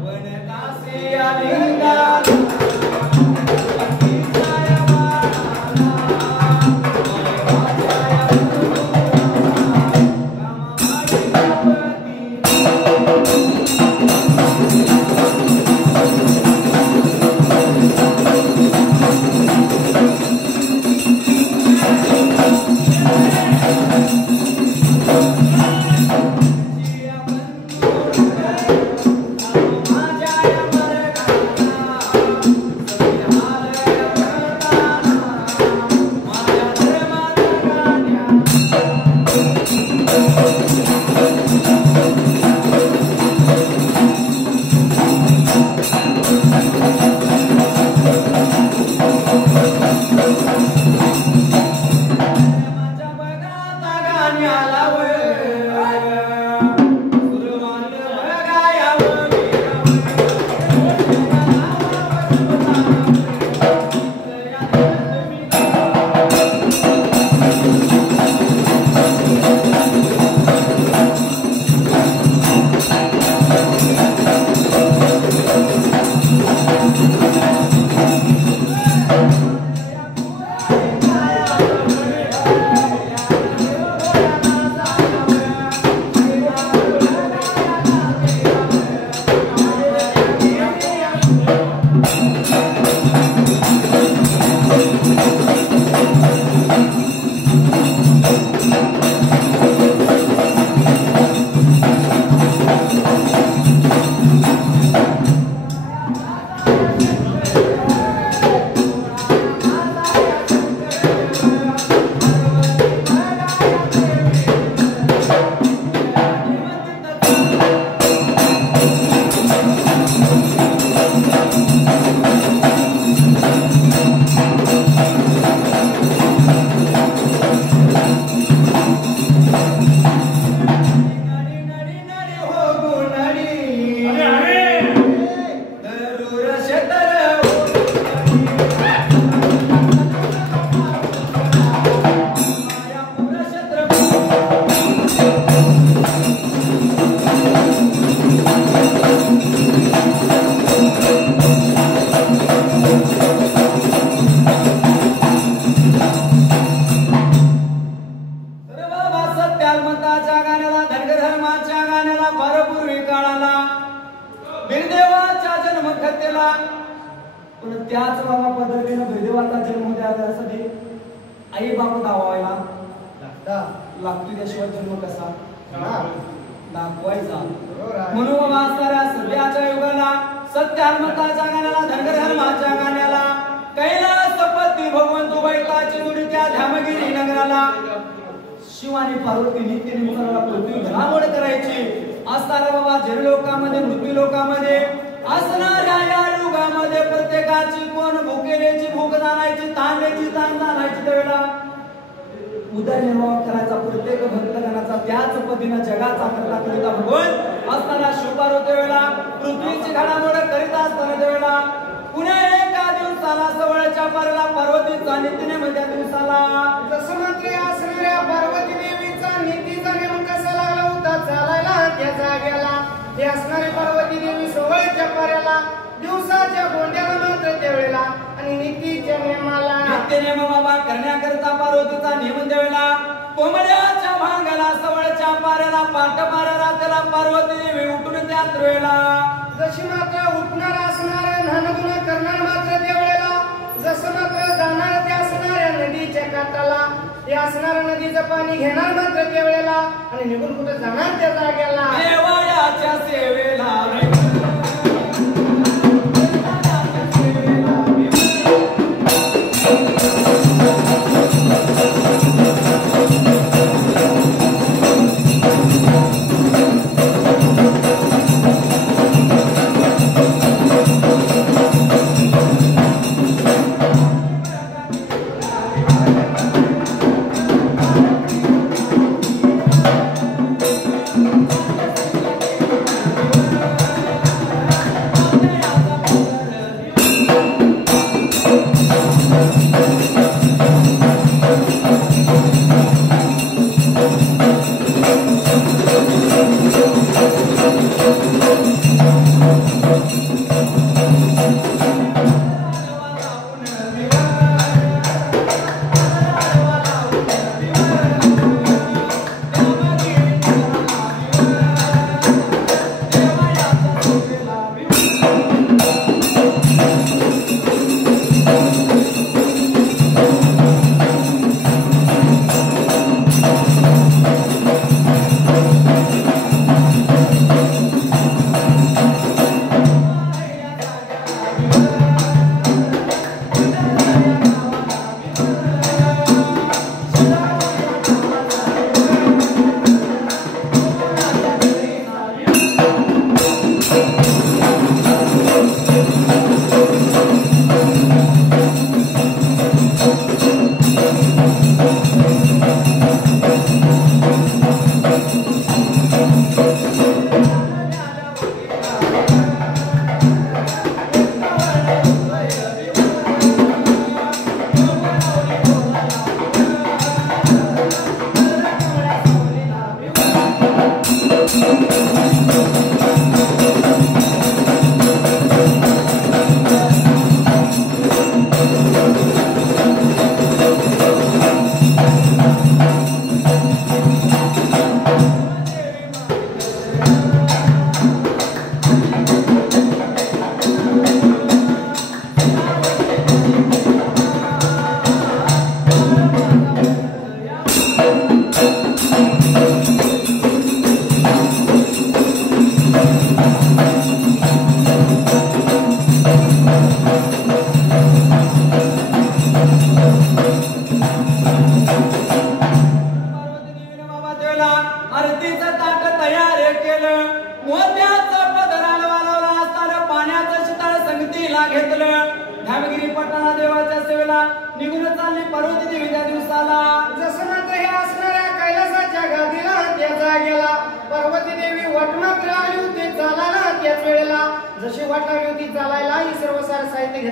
When I see पण त्याच बाबा पद्धतीने भैरवाचा जन्म द्यायसाठी आई बाप दावायला लागतो, त्याशिवाय जन्म कसा दाखवायचा. म्हणून बाबा असणाऱ्या सध्याच्या युगाला सत्य हनुमंताच्या गाण्याला, धनगर धर्माच्या गाण्याला, कैलासपती भगवंत बैताची उडी त्या धामगिरी नगराला शिव आणि पार्वती नित्य निमित्ताला पृथ्वी घडामोड करायची असणाऱ्या बाबा जन लोकांमध्ये, मृत्यू लोकांमध्ये असणाऱ्या या युगामध्ये प्रत्येकाची कोण भुकेलेची भूक जाणायची, तांदण्याची ताण जाणायची त्यावेळेला उदरनिर्वाह करायचा प्रत्येक भक्तगणाचा त्याच पद्धतीने जगाचा करता करिता भगवान असताना शिवपार्वती वेळेला पृथ्वीची घडामोड करीत असताना त्यावेळेला पुणे एका दिवसाला सवळच्या पारला पार्वतीचा नितीने म्हणजे दिवसाला जसं मात्र असणाऱ्या पार्वती देवीचा नीतीचा नियम कसा लागला होता चालायला त्या जाग्याला, ते असणारे पार्वती देवी सवळच्या पाऱ्याला दिवसाच्या गोंड्याला मात्र त्यावेळेला आणि नीतीच्या नियमाला नित्य नियम बाबा करण्याकरता पार्वतीचा नियम त्यावेळेला कोंबड्याच्या भांगाला सवळच्या पाऱ्याला पाट पाऱ्याला त्याला पार्वती देवी उठून त्याच वेळेला जशी मात्र उठणार असणाऱ्या नानगुण करणार मात्र त्यावेळेला, जसं मात्र जाणार त्या असणाऱ्या नदीच्या काठाला, ते असणाऱ्या नदीचं पाणी घेणार मात्र त्यावेळेला आणि निघून कुठे जाणार त्या जाग्याला देवाच्या सेवेला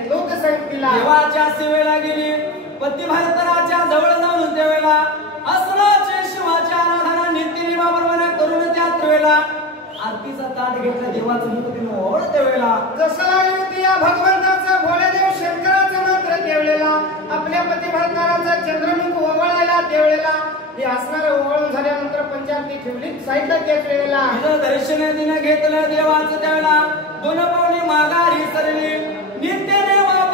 देवाच्या सेवेला गेली पती भारतराच्या जवळ जाऊन त्यावेळेला असलाचे शिवाच्या आराधना नित्य नियमाप्रमाणे करून त्याच वेळेला आरतीचा ताट घेतला देवाचं मुख तिने ओळ त्यावेळेला जसं लागली होती या भगवंताचा भोलेदेव शंकराचा मात्र त्यावेळेला आपल्या पती भारतराचा चंद्रमुख ओवाळायला त्यावेळेला हे असणारे ओवाळून झाल्यानंतर पंचारती ठेवली साईडला त्याच वेळेला दर्शन तिने घेतलं देवाचं त्यावेळेला दोन पावली माघारी सरली नित्य देवा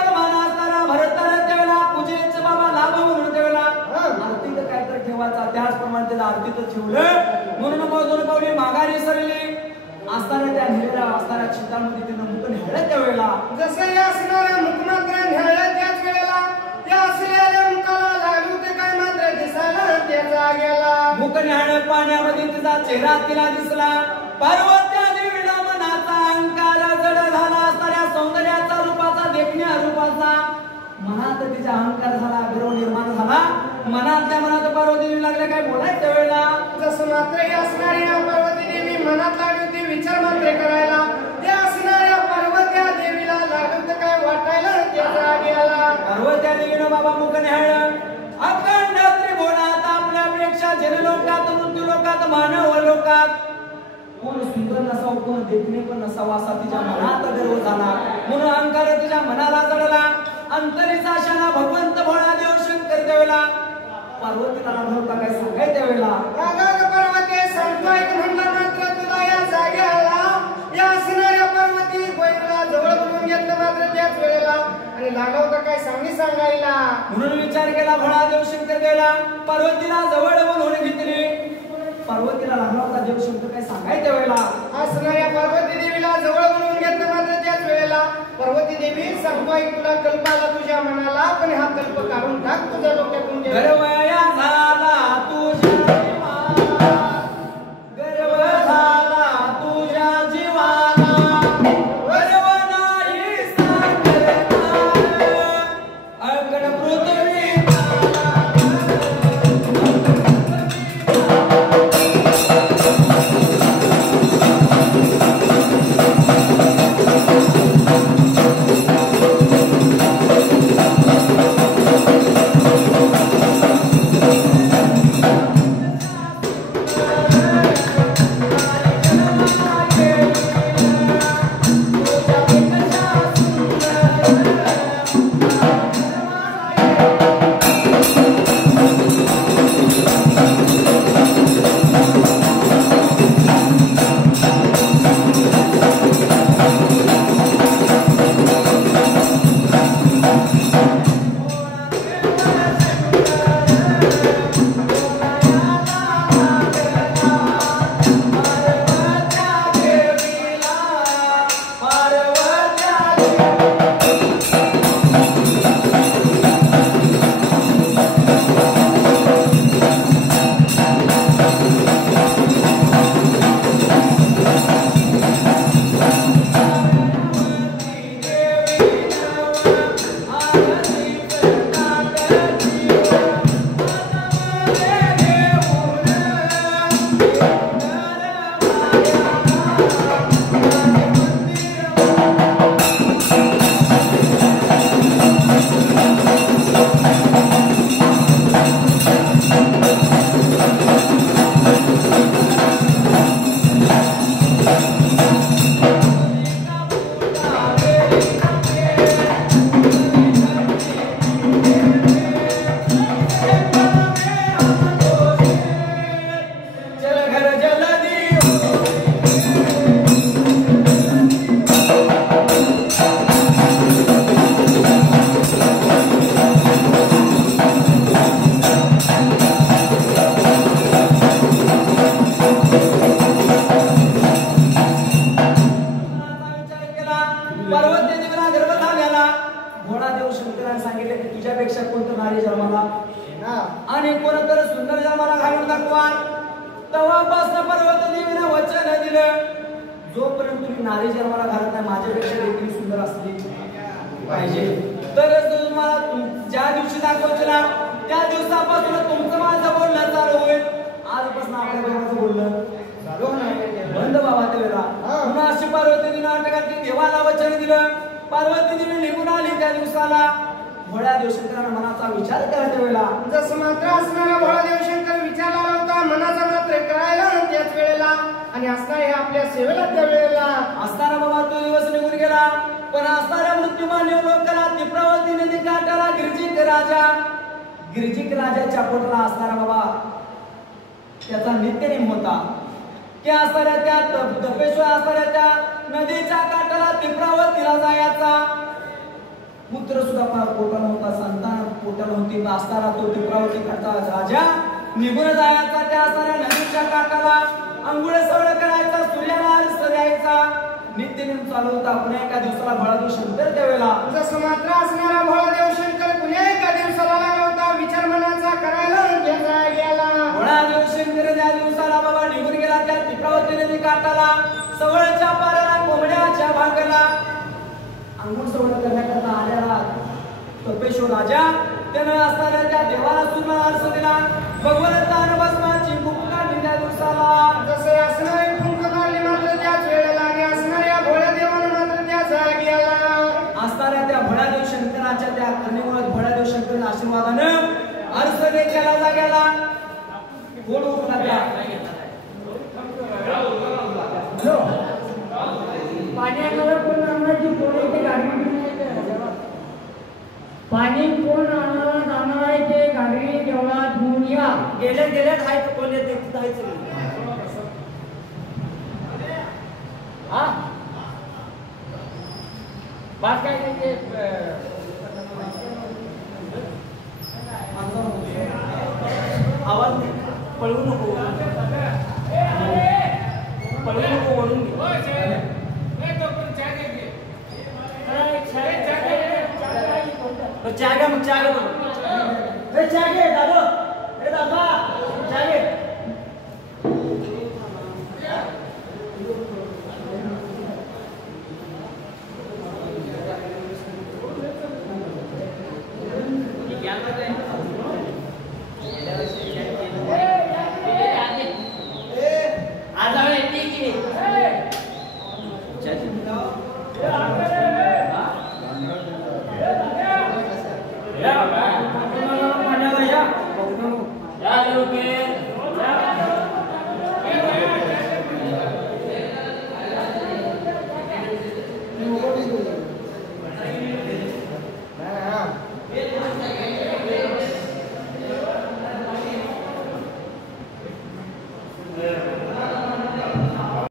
ठेवलं म्हणून मग दोन पावले माघारी सरली असताना त्या नेलेल्या असताना चितामध्ये तिनं मुख न्यायला त्या वेळेला जसं या असणाऱ्या मुख मात्र न्यायला त्याच वेळेला त्या असलेल्या मुखाला लागू ते काय मात्र दिसायला त्याचा गेला मुख न्यायला पाण्यामध्ये तिचा चेहरा तिला दिसला पार्वत्या देवीला मनाचा अहंकार जड झाला असणाऱ्या सौंदर्याचा रूपाचा देखण्या रूपाचा मनात तिचा अहंकार झाला गर्व निर्माण झाला मनातल्या मनात पार्वती देवी लागल्या काय बोलायच्या वेळेला जसं मात्र या असणाऱ्या पार्वती देवी मनात लागली होती विचार मात्र करायला त्या असणाऱ्या पार्वत्या देवीला लागत काय वाटायला त्याचा गेला पार्वत्या देवीनं बाबा मुख न्यायलं अखंड त्रिभुवनात आपल्यापेक्षा जललोकात मृत्यू लोकात मानव लोकात कोण सुंदर नसावं कोण देखणे पण नसावा असा तिच्या मनात गर्व झाला म्हणून अहंकार तिच्या मनाला चढला अंतरीचा क्षणा भगवंत भोळा देव शंकर देवला पार्वतीला नव्हता काय सांगायच्या वेळेला पार्वती सांगतोय म्हणला मात्र तुला या जाग्याला या असणाऱ्या पार्वती गोविंदला जवळ बोलून घेतलं मात्र त्याच वेळेला आणि लागला होता काय सांगायला म्हणून विचार केला भोळा देव शंकर देवला पार्वतीला जवळ बोलून घेतली पार्वतीला लागला होता देव शंकर काय सांगायच्या वेळेला असणाऱ्या पार्वती देवीला जवळ बोलून घेतलं मात्र त्याच वेळेला पार्वती देवी सांगतोय तुला कल्प आला तुझ्या मनाला पण हा कल्प काढून टाक तुझ्या डोक्यातून गर्वया झाला तुझ्या गर्व झाला तुझ्या जीवाला गर्व नाही सागरता अकड पृथ्वी जोपर्यंत तुम्ही नारी जन्माला घालत नाही माझ्यापेक्षा देखील सुंदर असली पाहिजे तरच तुम्हाला ज्या दिवशी दाखवला त्या दिवसापासून तुमचं माझं बोलणं चालू होईल. आजपासून आपल्या दोघांचं बोलणं चालू होणार बंद बाबा तेवढा पुन्हा अशी पार्वती देवी नाटकात देवाला वचन दिलं. पार्वती देवी निघून आली त्या दिवसाला. भोळ्या देवशंकरांना मनाचा विचार करायच्या वेळेला जसं मात्र असणारा भोळा देवशंकर विचारला होता मनाचा मात्र करायला त्याच वेळेला आणि असणार हे आपल्या सेवेला त्या वेळेला असताना बाबा तो दिवस निघून गेला. पण असणाऱ्या मृत्युमान्य लोकांना तिप्रावती नदी काठाला गिरिजिक राजाच्या पोटाला असणारा बाबा त्याचा नित्यनेम होता की असणाऱ्या त्या तपेश्वर असणाऱ्या त्या नदीच्या काठाला तिप्रावतीला जायचा. पुत्र सुद्धा पोटाला होता, संतान पोटाला होती. असताना तो तिप्रावती काठचा राजा निघून जायचा त्या साऱ्या नदीच्या काठाला अंघोळ सवळ करायचा सूर्याला अर्घ द्यायचा नित्यनेम चालू होता पुन्हा एका दिवसाला भोळादेव शंकर त्यावेळेला जसं मात्र असणारा भोळादेव शंकर पुन्हा एका दिवसाला लागला होता विचार मनाचा करायला त्याचा गेला भोळादेव शंकर त्या दिवसाला बाबा निघून गेला त्या पिकावती नदी काठाला सवळच्या पाराला कोंबड्याच्या भागाला अंघोळ सवळ करण्याकरता आलेला तपेश्वर राजा त्यानं असणाऱ्या त्या देवाला सुद्धा अर्थ दिला भगवंतानं भस्माची मुख काढली त्या दिवसाला जसे असणारे फुंक काढली मात्र त्याच वेळेला आणि असणाऱ्या भोळादेवानं मात्र त्या जागी आला असणाऱ्या त्या भोळादेव शंकराच्या त्या करणीमुळे भोळादेव शंकर आशीर्वादानं अर्थ देण्याला जाग्याला गोड उठला पाण्यावर कोण आणण्याची कोणाची गाडी पाणी कोण आणणार आहे ते गाडी देवळात घेऊन या गेले गेले खायचं कोण येते जायचं हा बात काय ते आवाज पळवू नको ओढून चहा घ्या मग चहा घे दादा चहा घे आज